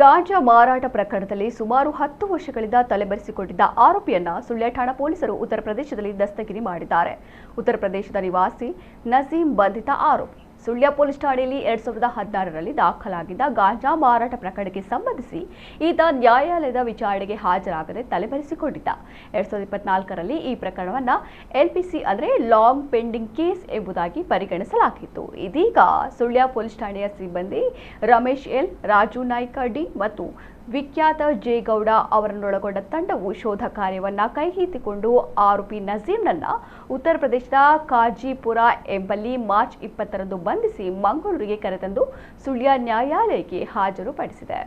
ಗಾಂಜಾ ಮಾರಾಟ ಪ್ರಕರಣದಲ್ಲಿ ಸುಮಾರು 10 ವರ್ಷಗಳಿಂದ ತಲೆಮರೆಸಿಕೊಂಡಿದ್ದ ಆರೋಪಿಯನ್ನ ಸುಳ್ಯ ಠಾಣಾ ಪೊಲೀಸರು ಉತ್ತರ ಪ್ರದೇಶದಲ್ಲಿ ದಸ್ತಗಿರಿ ಮಾಡಿದ್ದಾರೆ. ಉತ್ತರ ಪ್ರದೇಶದ ನಿವಾಸಿ ನಸೀಂ ಬಂಧಿತ ಆರೋಪಿ. ಸುಳ್ಯ ಪೊಲೀಸ್ ಠಾಣೆಯಲ್ಲಿ 2016ರಲ್ಲಿ ದಾಖಲಾಗಿದ್ದ ಗಾಂಜಾ ಮಾರಾಟ ಪ್ರಕರಣಕ್ಕೆ ಸಂಬಂಧಿಸಿ ಈತ ನ್ಯಾಯಾಲಯದ ವಿಚಾರಣೆಗೆ ಹಾಜರಾಗದೆ ತಲೆಮರೆಸಿಕೊಂಡಿದ್ದ. 2024ರಲ್ಲಿ ಈ ಪ್ರಕರಣವನ್ನು LPC ಅಂದರೆ ಲಾಂಗ್ ಪೆಂಡಿಂಗ್ ಕೇಸ್ ಎಂಬುದಾಗಿ ಪರಿಗಣಿಸಲಾಗಿತ್ತು. ಇದೀಗ ಸುಳ್ಯ ಪೊಲೀಸ್ ಠಾಣೆಯ ಸಿಬ್ಬಂದಿ ರಮೇಶ್ ಎಲ್, ರಾಜು ನಾಯ್ಕ ಡಿ ಮತ್ತು ವಿಖ್ಯಾತ ಜೇಗೌಡ ಅವರನ್ನೊಳಗೊಂಡ ತಂಡವು ಶೋಧ ಕಾರ್ಯವನ್ನ ಕೈಗೆತ್ತಿಕೊಂಡು ಆರೋಪಿ ನಸೀಂನನ್ನ ಉತ್ತರ ಪ್ರದೇಶದ ಕಾಜಿಪುರ ಎಂಬಲ್ಲಿ ಮಾರ್ಚ್ 20ರಂದು ಬಂಧಿಸಿ ಮಂಗಳೂರಿಗೆ ಕರೆತಂದು ಸುಳ್ಯ ನ್ಯಾಯಾಲಯಕ್ಕೆ ಹಾಜರುಪಡಿಸಿದೆ.